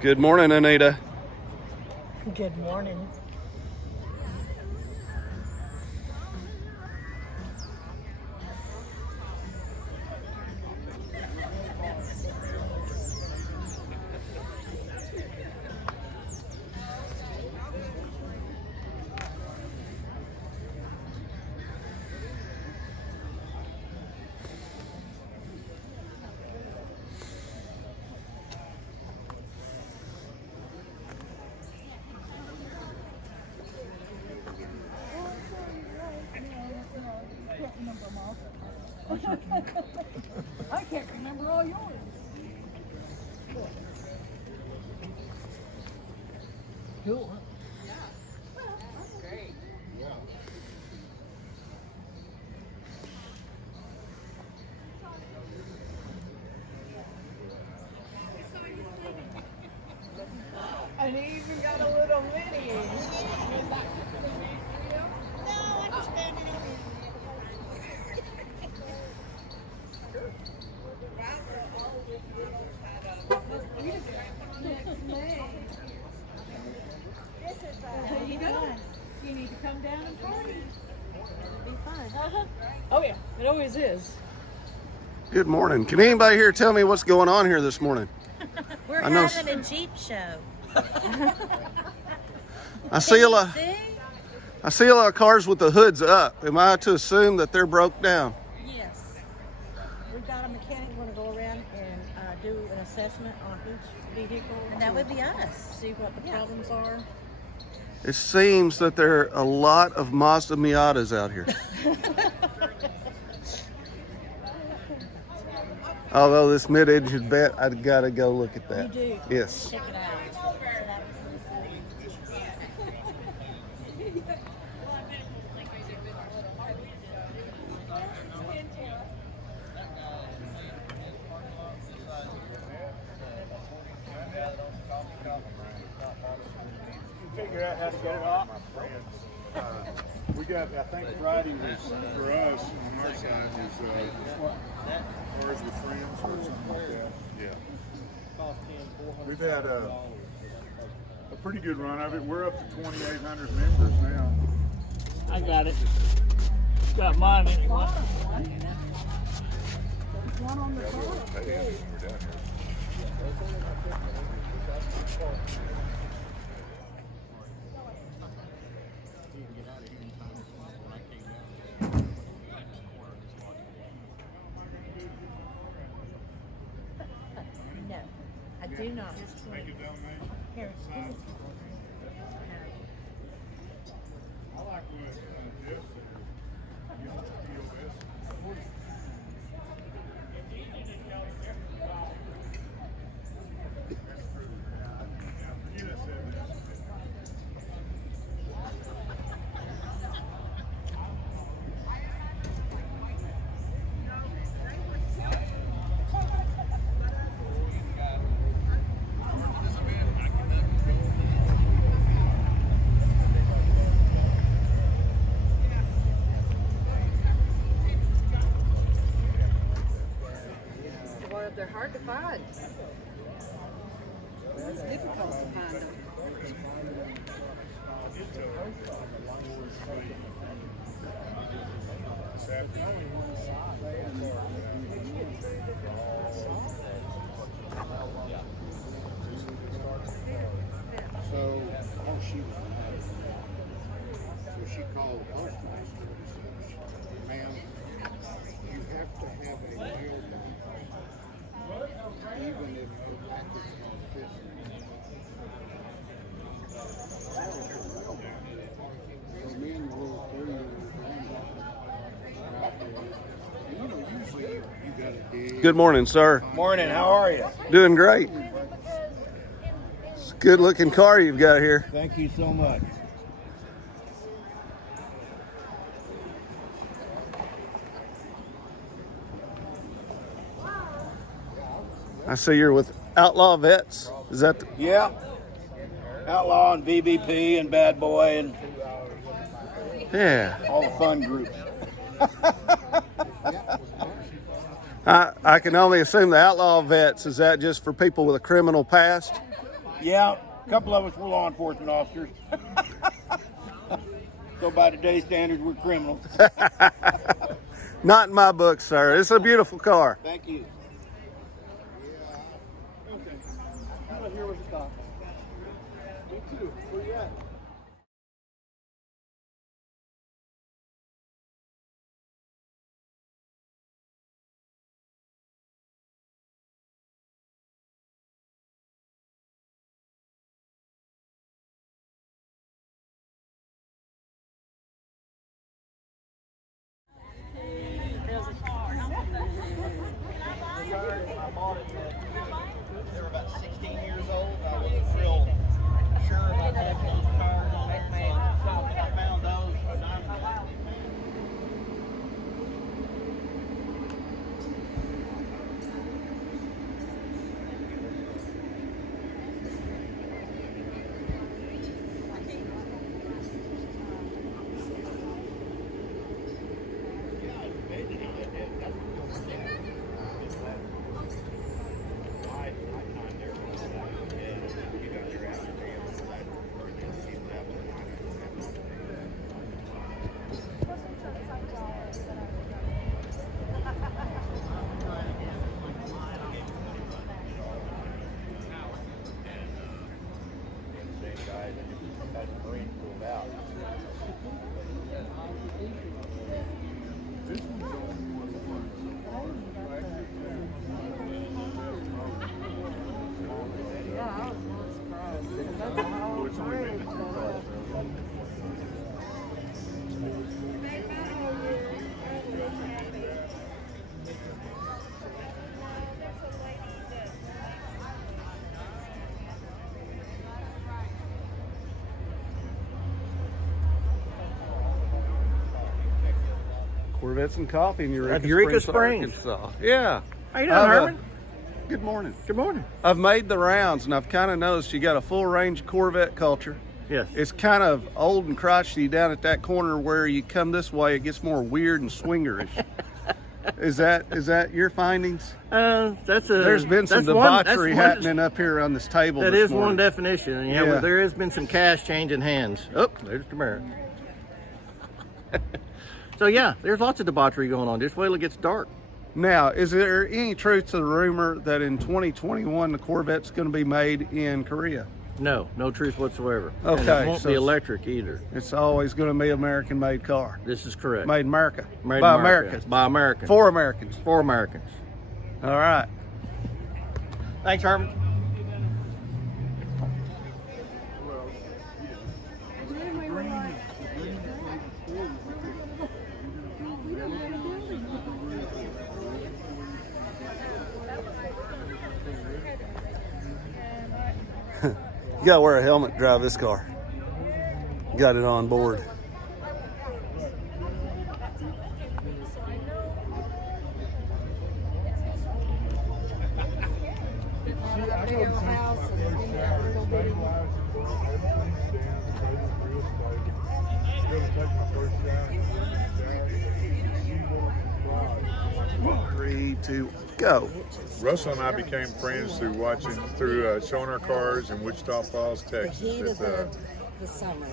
Good morning, Anita. Good morning. I can't remember all yours. Cool, huh? And he even got a little mini. No, I just found it over There you go. You need to come down and party. It'll be fun. Oh yeah, it always is. Good morning. Can anybody here tell me what's going on here this morning? We're having a Jeep show. I see a lot of cars with the hoods up. Am I to assume that they're broke down? Yes. We've got a mechanic going to go around and do an assessment on each vehicle. And that would be us. See what the problems are. It seems that there are a lot of Mazda Miatas out here. Although this mid-engine vet, I've got to go look at that. You do? Yes. Check it out. Figure out how to get it off. We got, I think Friday was for us, on our side was ours with friends or something like that. Yeah. We've had a pretty good run of it. We're up to 2,800 members now. I got it. Got mine anyway. No, I do not. Make it down there. Here. I like what Jeff said. Well, they're hard to find. It's difficult to find them. So, she was nice. So she called the postmaster and said, ma'am, you have to have a mailbox, even if the package don't fit. So me and the little 30-year-old out there, and you know, usually you gotta dig. Good morning, sir. Morning, how are you? Doing great. It's a good looking car you've got here. Thank you so much. I see you're with Outlaw Vets. Is that the, Yeah. Outlaw and VBP and Bad Boy and yeah. all the fun groups. I can only assume the outlaw vets, is that just for people with a criminal past? Yeah, a couple of us were law enforcement officers. So by today's standards, we're criminals. Not in my book, sir. It's a beautiful car. Thank you. Okay. How about here with the top? Me too. Where you at? They were about 16 years old. I wasn't real sure about having those cars. So I found those. Corvettes and Coffee in Eureka, Eureka Springs, Springs. Arkansas. Yeah. How you doing, Herman? Good morning. Good morning. I've made the rounds, and I've kind of noticed you got a full range of Corvette culture. Yes. It's kind of old and crotchety down at that corner where you come this way, it gets more weird and swingerish. Is that your findings? There's been some debauchery happening up here on this table. That this is morning. one definition. Yeah, Yeah. well, there has been some cash changing hands. Oh, there's the mirror. So yeah, there's lots of debauchery going on. Just wait till it gets dark. Now, is there any truth to the rumor that in 2021 the Corvette's going to be made in Korea? No truth whatsoever. Okay, And it won't so be it's- electric either. It's always going to be American-made car. This is correct. Made in America. Made in by America. Americans. By Americans. For Americans. For Americans. All right. Thanks, Herman. You got to wear a helmet to drive this car. Got it on board. Three, two, go. Russell and I became friends through showing our cars in Wichita Falls, Texas at the summer.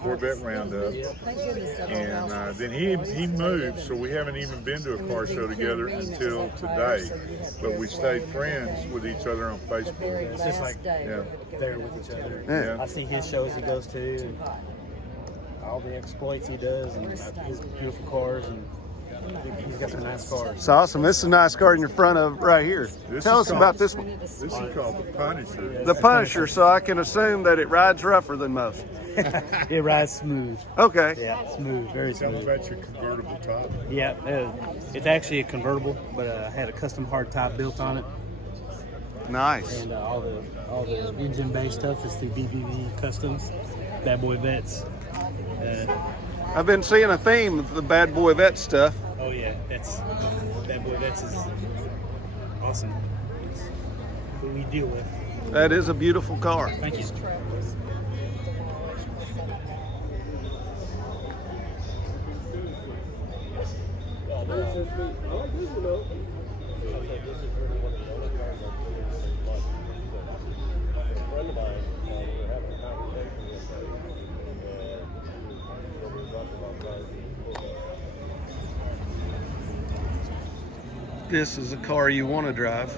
Corvette Roundup. Thank goodness that And then he moved, so we haven't even been to a car show together until today. But we stayed friends with each other on Facebook. It's just like Yeah. there with each other. Yeah. I see his shows he goes to, and all the exploits he does, and his beautiful cars, and he's got some nice cars. It's awesome. This is a nice car in your front of right here. This Tell is us called- about this one. This is called the Punisher. The Punisher, so I can assume that it rides rougher than most. It rides smooth. Okay. Yeah, smooth, very Tell them smooth. about your convertible top. Yeah, it's actually a convertible, but I had a custom hard top built on it, Nice. and all the engine bay stuff is through BBB Customs, Bad Boy Vets. I've been seeing a theme of the Bad Boy Vet stuff. Oh yeah, that's Bad Boy Vets is awesome. It's who we deal with. That is a beautiful car. Thank you. This is a car you want to drive.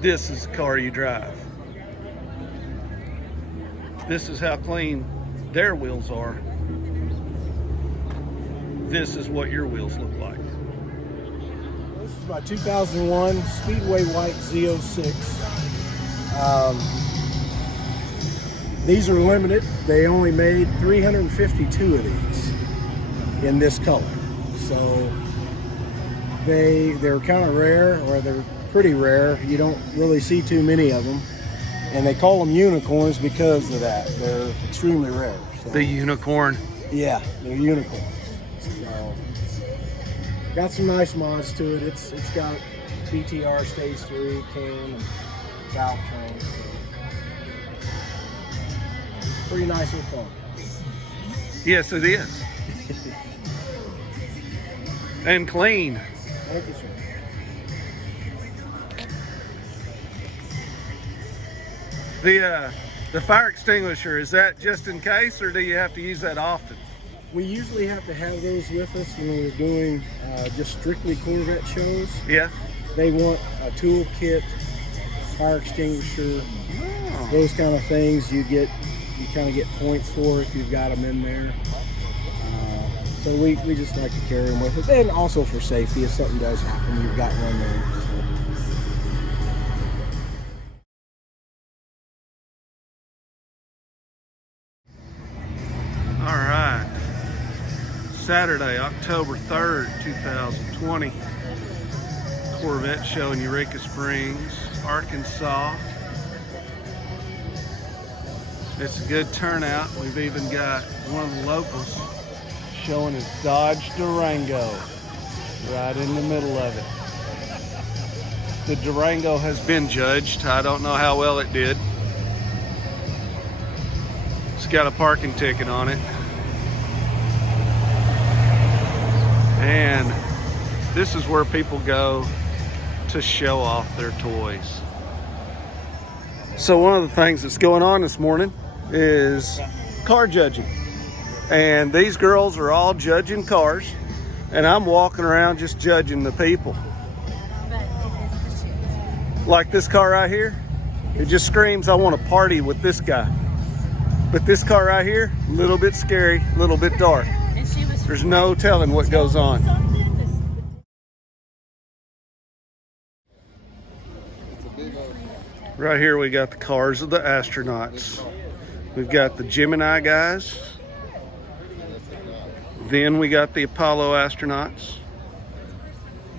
This is a car you drive. This is how clean their wheels are. This is what your wheels look like. This is my 2001 Speedway White Z06. These are limited. They only made 352 of these in this color. So they're kind of rare, or they're pretty rare. You don't really see too many of them. And they call them unicorns because of that. They're extremely rare. So, The unicorn. yeah, they're unicorns. So, got some nice mods to it. It's got BTR Stage 3 cam and valve train. So pretty nice little car. Yes, it is. And clean. Thank you, sir. The fire extinguisher, is that just in case, or do you have to use that often? We usually have to have those with us when we're doing just strictly Corvette shows. Yeah. They want a tool kit, fire extinguisher, those kind of things. You kind of get points for if you've got them in there. So we just like to carry them with us, and also for safety if something does happen, you've got one there. So. All right. Saturday, October 3rd, 2020. Corvette show in Eureka Springs, Arkansas. It's a good turnout. We've even got one of the locals showing his Dodge Durango right in the middle of it. The Durango has been judged. I don't know how well it did. It's got a parking ticket on it. And this is where people go to show off their toys. So one of the things that's going on this morning is car judging. And these girls are all judging cars, and I'm walking around just judging the people. Like this car right here, it just screams, I want to party with this guy. But this car right here, a little bit scary, a little bit dark. There's no telling what goes on. Right here we got the cars of the astronauts. We've got the Gemini guys. Then we got the Apollo astronauts.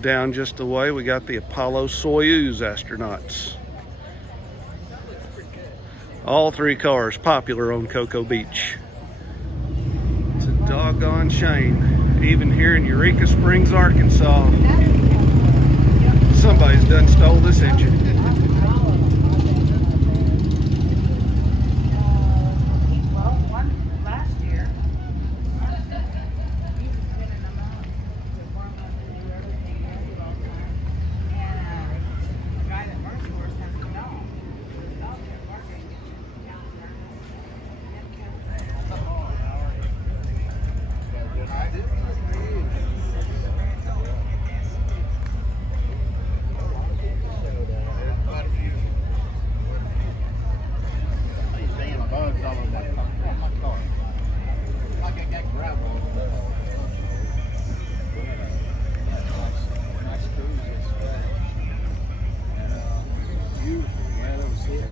Down just away we got the Apollo Soyuz astronauts. All three cars popular on Cocoa Beach. It's a doggone shame. Even here in Eureka Springs, Arkansas, somebody's done stole this engine.